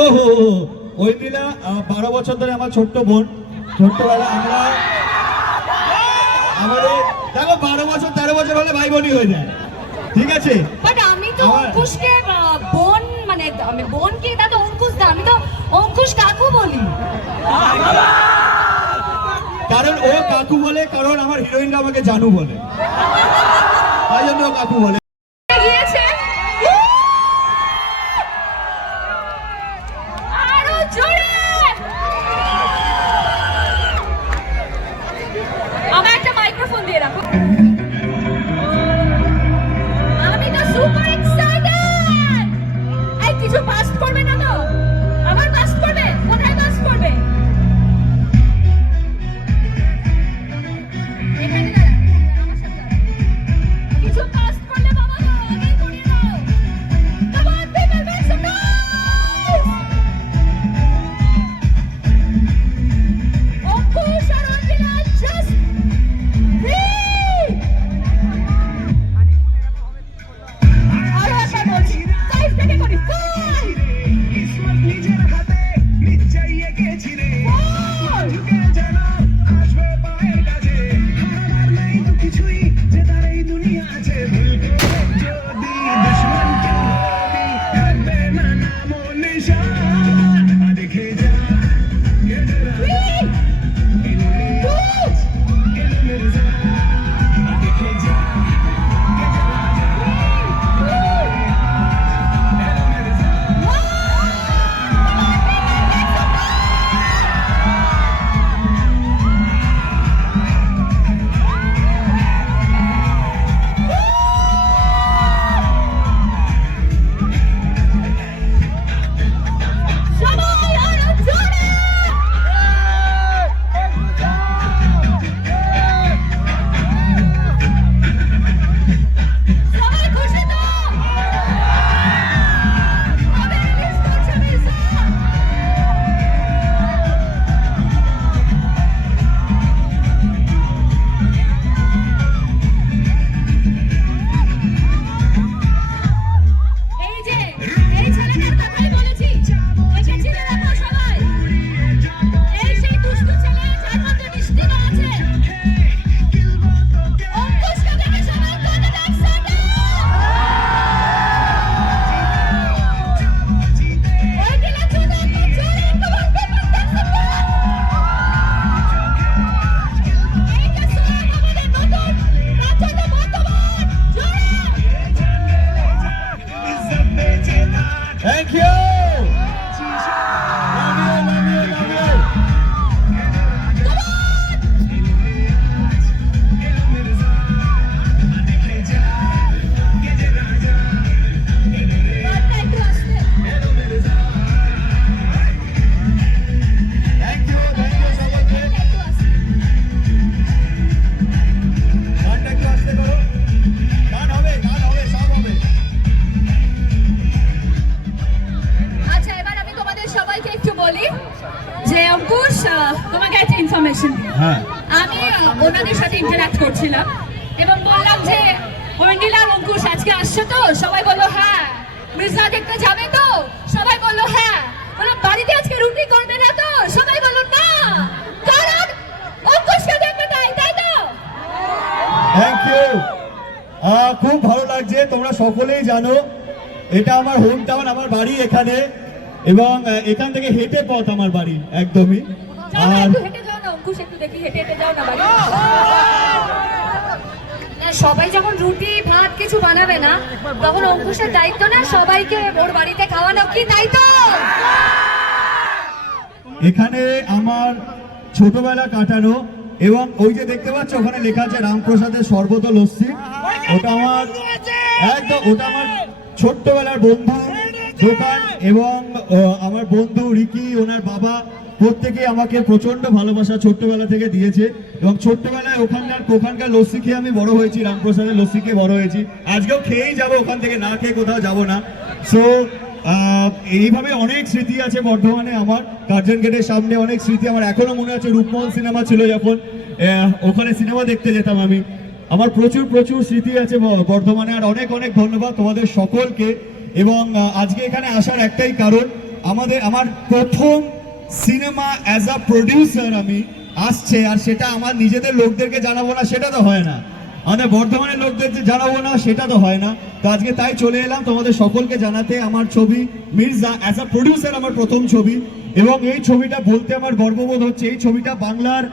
ও হো বারো বছর ধরে আমার ছোট্ট বোন। ছোট্টবেলা আমরা আমাদের দেখো বারো বছর তেরো বছর হলে ভাই বোনই হয়ে যায়। ঠিক আছে? বাট আমি তো অঙ্কুশকে বোন মানে আমি বোনকে এটা তো অঙ্কুশ দা আমি তো অঙ্কুশ কাকু বলি। কারণ ও কাকু বলে কারণ আমার হিরোইনরা আমাকে জানু বলে। তাই জন্য ও কাকু বলে। মির্জা দেখতে যাবে তো? সবাই বলল হ্যাঁ। বললাম বাড়িতে আজকে রুটি করবে না তো? সবাই বলল না। কারণ অঙ্কুশকে দেখবে তাই তাই তো? থ্যাংক ইউ খুব ভালো লাগছে তোমরা সকলেই জানো। এটা আমার হোম টাউন আমার বাড়ি এখানে। এবং এখান থেকে হেঁটে পথ আমার বাড়ি একদমই। আর হেঁটে যাও না অঙ্কুশ একটু দেখি হেঁটে হেঁটে যাও না বাড়ি? না, সবাই যখন রুটি ভাত কিছু বানাবে না তখন অঙ্কুশের দায়িত্ব না সবাইকে ওর বাড়িতে খাওয়ানো। কি দায়িত্ব? এখানে আমার ছোটবেলা কাটানো এবং ওই যে দেখতে পাচ্ছ ওখানে লেখা আছে রামপ্রসাদের সর্বত লস্যি। ওটা আমার একদম ওটা আমার ছোট্টবেলার বন্ধু দোকান এবং আমার বন্ধু রিকি ওনার বাবা প্রত্যেকে আমাকে প্রচণ্ড ভালোবাসা ছোট্টবেলা থেকে দিয়েছে এবং ছোট্টবেলায় ওখানকার ওখানকার লস্যি খেয়ে আমি বড় হয়েছি, রামপ্রসাদের লস্যি খেয়ে বড় হয়েছি। আজকেও খেয়েই যাব ওখান থেকে, না খেয়ে কোথাও যাব না। সো এইভাবে অনেক স্মৃতি আছে বর্ধমানে আমার। কার্জন গেটের সামনে অনেক স্মৃতি আমার। এখনও মনে আছে রূপমোহন সিনেমা ছিল যখন। ওখানে সিনেমা দেখতে যেতাম আমি। আমার প্রচুর প্রচুর স্মৃতি আছে বর্ধমানে। আর অনেক অনেক ধন্যবাদ তোমাদের সকলকে। এবং আজকে এখানে আসার একটাই কারণ, আমাদের, আমার প্রথম সিনেমা অ্যাজ আ প্রডিউসার আমি আসছে আর সেটা আমার নিজেদের লোকদেরকে জানাব না, সেটা তো হয় না। আমাদের বর্ধমানের লোকদের যে জানাব না, সেটা তো হয় না। তো আজকে তাই চলে এলাম তোমাদের সকলকে জানাতে। আমার ছবি মির্জা অ্যাজ আ প্রডিউসার আমার প্রথম ছবি এবং এই ছবিটা বলতে আমার গর্ববোধ হচ্ছে। এই ছবিটা বাংলার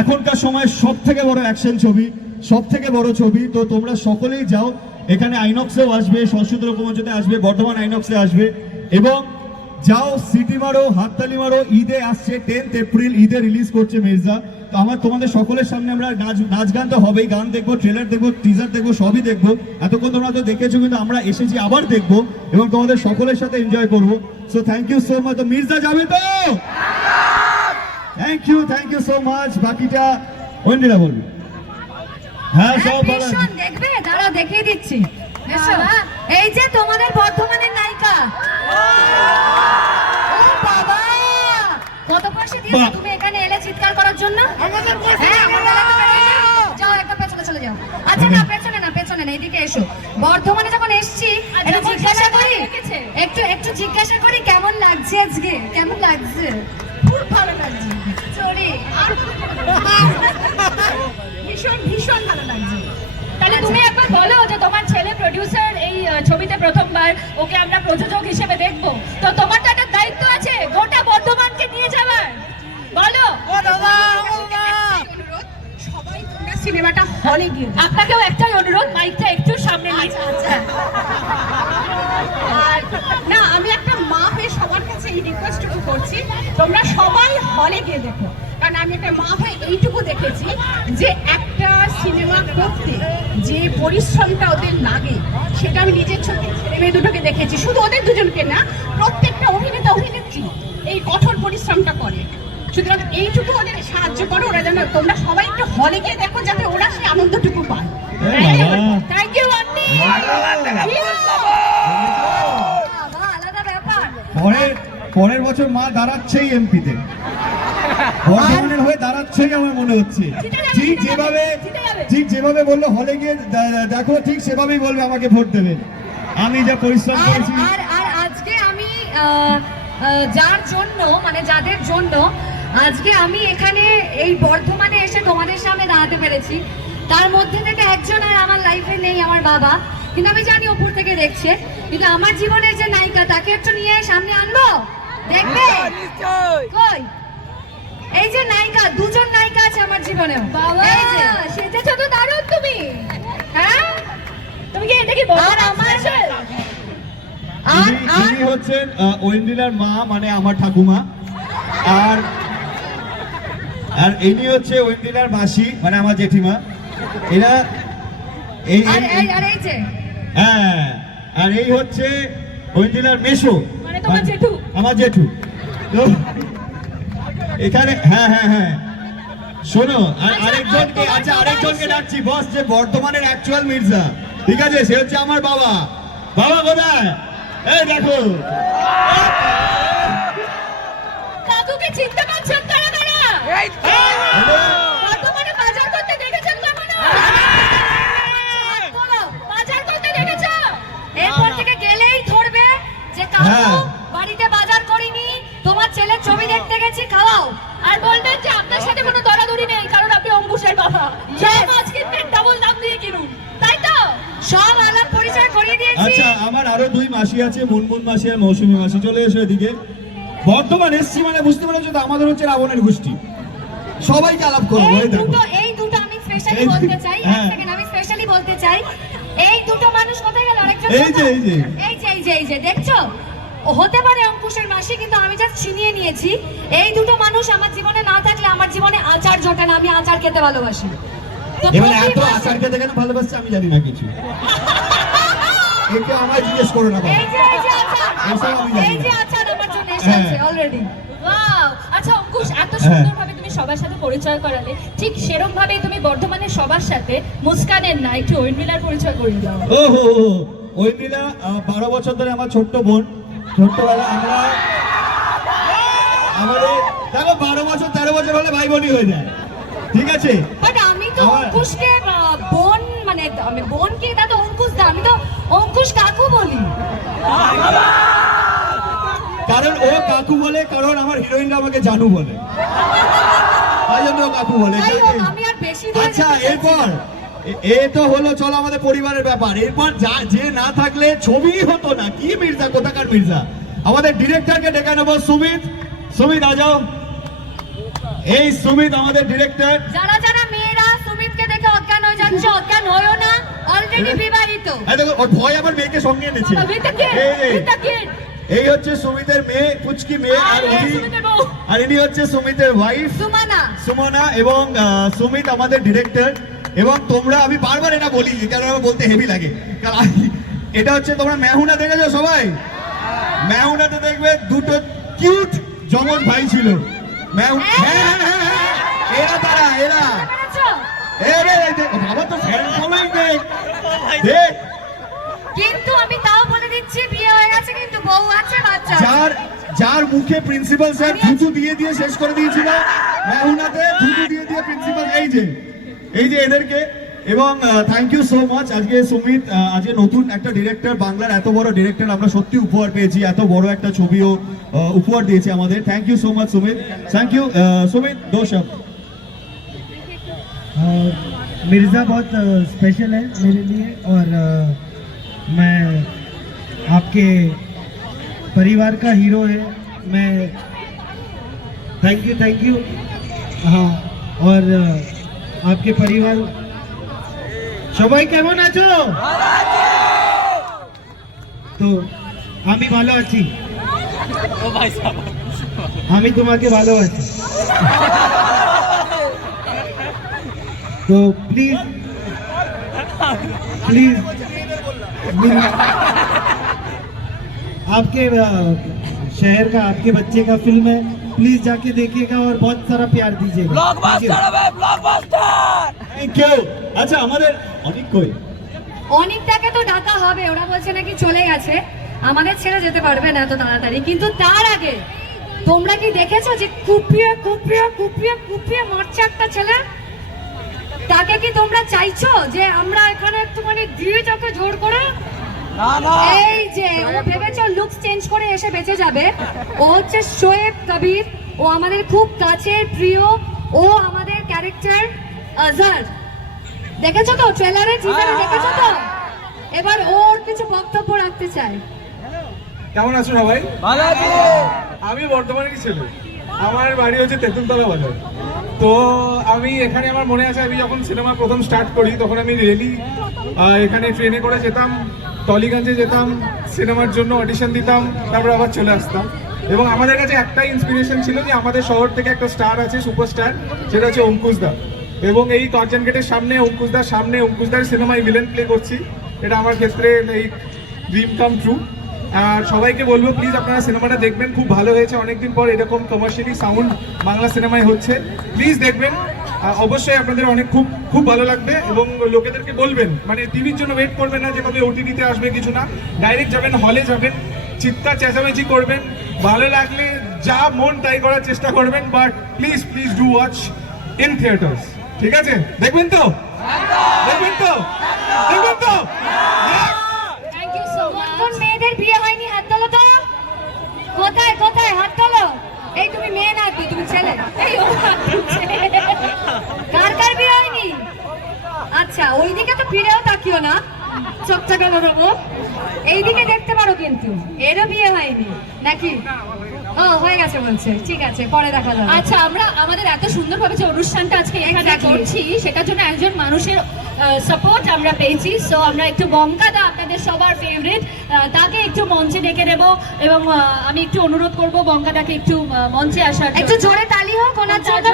এখনকার সময় সব থেকে বড় অ্যাকশন ছবি সব থেকে বড় ছবি। তো তোমরা সকলেই যাও, এখানে আইনক্সেও আসবে, সংস্কৃত লোকমঞ্চতে আসবে, বর্ধমান আইনক্সে আসবে এবং যাও সিটি মারো হাততালি মারো ঈদে আসছে টেন্থ এপ্রিল ঈদে রিলিজ করছে মির্জা। তো আমার তোমাদের সকলের সামনে আমরা নাচ নাচ গান তো হবেই গান দেখব ট্রেলার দেখব টিজার দেখব সবই দেখব। এতক্ষণ তোমরা তো দেখেছ কিন্তু আমরা এসেছি আবার দেখব এবং তোমাদের সকলের সাথে এনজয় করব। So thank you so much তো মির্জা যাবে তো? Thank you thank you so much বাকিটা অন্যরা বলবে। হ্যাঁ সব ভালো দেখবে? দাঁড়াও দেখিয়ে দিচ্ছি। এসো। এই যে তোমাদের বর্ধমানের নায়িকা। বাবা! কত পয়সা দিয়েছ তুমি এখানে এলে চিৎকার করার জন্য। যাও একটা পেছনে চলে যাও। আচ্ছা না পেছনে না পেছনে না এইদিকে এসো। বর্ধমানে যখন এসছি একটু জিজ্ঞাসা করি একটু একটু জিজ্ঞাসা করি কেমন লাগছে আজকে? কেমন লাগছে? খুব ভালো লাগছে। সরি ভীষণ ভীষণ ভালো লাগছে। তাহলে তুমি একবার বলো ছেলে প্রডিউসার এই ছবিতে প্রথমবার ওকে আমরা প্রযোজক হিসেবে দেখব। তো তোমার তো একটা দায়িত্ব আছে গোটা বর্ধমানকে নিয়ে যাওয়ার। বলো। সবাই তোমরা সিনেমাটা হলে গিয়ে আপনাকেও একটাই অনুরোধ মাইকটা একটু সামনে নিয়ে আচ্ছা আর না আমি একটা মা হয়ে সবার কাছে এই রিকোয়েস্টটুকু করছি তোমরা সবাই হলে গিয়ে দেখো। কারণ আমি একটা মা হয়ে এইটুকু দেখেছি যে একটা সিনেমা করতে যে পরিশ্রমটা ওদের লাগে সেটা আমি নিজের চোখে ছেলে মেয়ে দুটোকে দেখেছি। শুধু ওদের দুজনকে না প্রত্যেকটা অভিনেতা অভিনেত্রী এই কঠোর পরিশ্রমটা করে। সুতরাং এইটুকু ওদের সাহায্য করো ওরা যেন তোমরা সবাই একটু হলে গিয়ে দেখো যাতে ওরা সেই আনন্দটুকু পায়। Thank you aunty. বাবা আলাদা ব্যাপার। পরের বছর মা দাঁড়াচ্ছেই এমপিতে। বর্ধমানের হয়ে দাঁড়াচ্ছেই আমার মনে হচ্ছে। ঠিক যেভাবে। ঠিক যেভাবে বলল হলে গিয়ে দেখো ঠিক সেভাবেই বলবে আমাকে ভোট দেবে। আমি যা পরিশ্রম করেছি। আর আর আজকে আমি যার জন্য মানে যাদের জন্য আজকে আমি এখানে এই বর্ধমানে এসে তোমাদের সামনে দাঁড়াতে পেরেছি। তার মধ্যে থেকে একজন আর আমার লাইফে নেই আমার বাবা। কিন্তু আমি জানি ওপর থেকে দেখছে। কিন্তু আমার জীবনের যে নায়িকা তাকে একটু নিয়ে সামনে আনব? দেখবে? কই? এই যে নায়িকা দুজন নায়িকা আছে আমার জীবনে এই যে সেজেছো তো দারুণ তুমি। হ্যাঁ? তুমি কি এটা কি বলো আর আমার- আর ইনি- হচ্ছেন ঐন্দ্রিলার মা মানে আমার ঠাকুমা। আর আর ইনি হচ্ছে ঐন্দ্রিলার মাসি মানে আমার জেঠিমা। এরা এই আর এই- এই- এই যে? হ্যাঁ আর এই হচ্ছে ঐন্দ্রিলার মেশো। মানে তোমার জেঠু? আমার জেঠু। তো এখানে হ্যাঁ হ্যাঁ হ্যাঁ। শোনো আর আচ্ছা, আরেকজনকে আচ্ছা আরেকজনকে ডাকছি বস যে বর্ধমানের অ্যাকচুয়াল মির্জা। ঠিক আছে? সে হচ্ছে আমার বাবা। বাবা কোথায়? এই দেখো। কাকুকে চিনতে পারছেন তারা তারা? বর্তমানে বাজার করতে দেখেছেন কখনো? বলো, বাজার করতে দেখেছ? এরপর থেকে গেলেই ধরবে যে কাকু ছেলের ছবি দেখতে গেছি খাওয়াও। আর বলবেন যে আপনার সাথে কোনো দরাদরি নেই কারণ আপনি অঙ্কুশের বাবা. সব মাছ কিনবেন ডাবল দাম দিয়ে কিনুন তাই তো? সব আলাপ পরিচয় করিয়ে দিয়েছি। আচ্ছা আমার আরও দুই মাসি আছে মুনমুন মাসি আর মৌসুমী মাসি। চলে এসো এদিকে। বর্ধমান এসছি মানে বুঝতে পেরেছ তো আমাদের হচ্ছে রাবণের গোষ্ঠী। সবাইকে আলাপ করব এই দুটো এই দুটো আমি স্পেশালি বলতে চাই এক হ্যাঁ। সেকেন্ড আমি স্পেশালি বলতে চাই। এই দুটো মানুষ কোথায় গেল? আরেকজন এই যে, এই যে। এই যে এই যে দেখছ? হতে পারে অঙ্কুশের মাসি কিন্তু আমি জাস্ট ছিনিয়ে নিয়েছি। এই দুটো মানুষ আমার জীবনে না থাকলে আমার জীবনে আচার জোটে না আমি আচার খেতে ভালোবাসি। এবার এত আচার খেতে কেন ভালোবাসছে আমি জানি না কিছু। একে আমায় জিজ্ঞেস করো না এই যে এই যে আচার। এসব আমি জানি এই যে না। আচার আমার জন্য এসেছে হ্যাঁ। অলরেডি ওয়াও আচ্ছা অঙ্কুশ এত হ্যাঁ। সুন্দরভাবে তুমি সবার সাথে পরিচয় করালে ঠিক সেরকম ভাবেই তুমি বর্ধমানের সবার সাথে মুস্কানের না একটু ঐন্দ্রিলার পরিচয় করিয়ে দাও। বারো বছর ধরে আমার ছোট্ট বোন। ছোট্টবেলা আমরা আমাদের দেখো বারো বছর তেরো বছর হলে ভাই বোনই হয়ে যায়। ঠিক আছে? বাট আমি তো অঙ্কুশকে বোন মানে আমি বোন কি? তা তো অঙ্কুশ দা আমি তো অঙ্কুশ কাকু বলি। কারণ ও কাকু বলে কারণ আমার হিরোইনরা আমাকে জানু বলে। তাই জন্য কাকু বলে আচ্ছা। এরপর। এ- এ তো হলো চলো আমাদের পরিবারের ব্যাপার। এরপর যা যে না থাকলে ছবি হতো না। কি মির্জা? কোথাকার মির্জা? আমাদের ডিরেক্টরকে ডেকে নেব সুমিত। সুমিত আ যাও। এই সুমিত আমাদের ডিরেক্টর যারা যারা মেয়েরা সুমিতকে দেখে অজ্ঞান হয়ে যাচ্ছে অজ্ঞান হয়েও না। অলরেডি বিবাহিত। এই দেখো ওর ভয় আমার মেয়েকে সঙ্গে এনেছে। এই, হচ্ছে সুমিতের মেয়ে পুচকি মেয়ে আর আর উনি আর ইনি হচ্ছে সুমিতের ওয়াইফ সুমানা। সুমনা এবং সুমিত আমাদের ডিরেক্টর এবং তোমরা আমি বারবার এটা বলি কেন আমার বলতে হেভি লাগে। কারণ এটা হচ্ছে তোমরা মেহুনা দেখেছ সবাই? মেহুনাতে দেখবে দুটো কিউট জমজ ভাই ছিল। হ্যাঁ, হ্যাঁ, হ্যাঁ, এরা তারা এরা। বাবা তো ফ্যান ফলোইং কিন্তু আমি তাও বলে দিচ্ছি বিয়ে হয়ে গেছে কিন্তু বউ আছে বাচ্চা যার যার মুখে প্রিন্সিপাল স্যার থুতু দিয়ে দিয়ে শেষ করে দিয়েছিল মেহুনাতে থুতু দিয়ে দিয়ে প্রিন্সিপাল এই যে। এই যে এদেরকে এবং থ্যাংক ইউ সো মাচ আজকে সুমিত আহ, আজকে নতুন একটা ডিরেক্টর বাংলার এত বড় ডিরেক্টর আমরা সত্যি উপহার পেয়েছি এত বড় একটা ছবিও আহ, উপহার দিয়েছে আমাদের thank you so much Sumit thank you Sumit দো শব্দ अ, मिर्ज़ा बहुत स्पेशल है मेरे लिए और अ, मैं आपके परिवार का हीरो है मैं थैंक यू थैंक यू हाँ और अ, आपके परिवार সবাই কেমন আছো তো আমি ভালো আছি আমি তোমাকে ভালোবাসি तो प्लीज प्लीज आपके अ, शहर का आपके बच्चे का फिल्म है प्लीज जाके देखिएगा और बहुत सारा प्यार दीजिएगा Thank you. থ্যাংক ইউ আচ্ছা আমাদের অনেক কই অনিকটাকে তো ডাকা হবে ওরা বলছে নাকি চলে গেছে আমাদের ছেড়ে যেতে পারবে না এত তাড়াতাড়ি কিন্তু তার আগে তোমরা কি দেখেছো যে কুপিয়ে কুপিয়ে কুপিয়ে কুপিয়ে মরছে একটা ছেলে তাকে কি তোমরা চাইছো যে আমরা এখানে একটুখানি দিয়ে যাকে জোর করে এই যে ও ভেবেছো লুকস চেঞ্জ করে এসে বেঁচে যাবে। ও হচ্ছে শোয়েব কবির। ও আমাদের খুব কাছের প্রিয়। ও আমাদের ক্যারেক্টার আজার দেখেছ তো? ট্রেলারে টিজারে দেখেছ তো? এবার ওর কিছু বক্তব্য রাখতে চায়। কেমন আছো সবাই? ভালো আছি। আমি বর্ধমানেরই ছেলে? আমার বাড়ি হচ্ছে তেঁতুলতলা বাজার। তো আমি এখানে আমার মনে আছে আমি যখন সিনেমা প্রথম স্টার্ট করি তখন আমি রেলি এখানে ট্রেনে করে যেতাম। টলিগঞ্জে যেতাম, সিনেমার জন্য অডিশন দিতাম, তারপর আবার চলে আসতাম। এবং আমাদের কাছে একটাই ইন্সপিরেশন ছিল যে আমাদের শহর থেকে একটা স্টার আছে সুপারস্টার সেটা হচ্ছে অঙ্কুশ দা। এবং এই কার্জন গেটের সামনে অঙ্কুশদার সামনে, অঙ্কুশ অঙ্কুশদার সিনেমায় ভিলেন প্লে করছি। এটা আমার ক্ষেত্রে এই ড্রিম কাম ট্রু আর সবাইকে বলব প্লিজ আপনারা সিনেমাটা দেখবেন, খুব ভালো হয়েছে। অনেকদিন পর এরকম কমার্শিয়ালি সাউন্ড বাংলা সিনেমায় হচ্ছে। প্লিজ দেখবেন অবশ্যই আপনাদের অনেক খুব খুব ভালো লাগবে এবং লোকেদেরকে বলবেন মানে টিভির জন্য ওয়েট করবেন না যে কবে ওটিটিতে আসবে কিছু না। ডাইরেক্ট যাবেন হলে যাবেন, চিৎকার চেঁচামেচি করবেন, ভালো লাগলে যা মন তাই করার চেষ্টা করবেন but please please do watch in theatres ঠিক আছে? দেখবেন তো? দেখবেন তো? দেখবেন তো? বিয়ে হয়নি? তো। কোথায় কোথায়? হাত তোলো। এই তুমি মেয়ে না কি? তুমি ছেলে। এই, ও কার কার বিয়ে হয়নি? আচ্ছা ওইদিকে তো ফিরেও তাকিও না। দেবো এইদিকে দেখতে পারো কিন্তু। এরও বিয়ে হয়নি। নাকি? ও হয়ে গেছে বলছে। ঠিক আছে পরে দেখা যাবে। আচ্ছা আমরা আমাদের এত সুন্দরভাবে যে অনুষ্ঠানটা আজকে এখানে করছি সেটার জন্য একজন মানুষের সাপোর্ট আমরা পেয়েছি। সো আমরা একটু আপনাদের সবার ফেভারিট তাকে একটু মঞ্চে ডেকে দেব এবং আমি একটু অনুরোধ করব বঙ্কাদাকে একটু মঞ্চে আসার একটু জোরে তালি হোক ওনার জন্য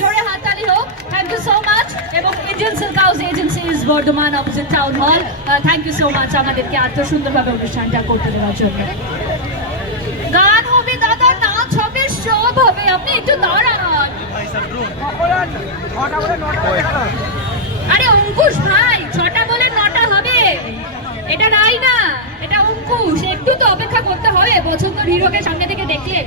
জোরে হাততালি হোক। থ্যাংক ইউ সো মাচ এবং Indian silk house agencies Bardhaman opposite town hall thank you so much আমাদেরকে এত সুন্দরভাবে অনুষ্ঠানটা করতে দেওয়ার জন্য। গান হবে দাদা, নাচ হবে, সব হবে। আপনি একটু দাঁড়ান। আরে অঙ্কুশ ভাই, ছটা বলে নটা হবে। এটা নাই না, এটা অঙ্কুশ। একটু তো অপেক্ষা করতে হবে। পছন্দ হিরোকে সামনে থেকে দেখলে।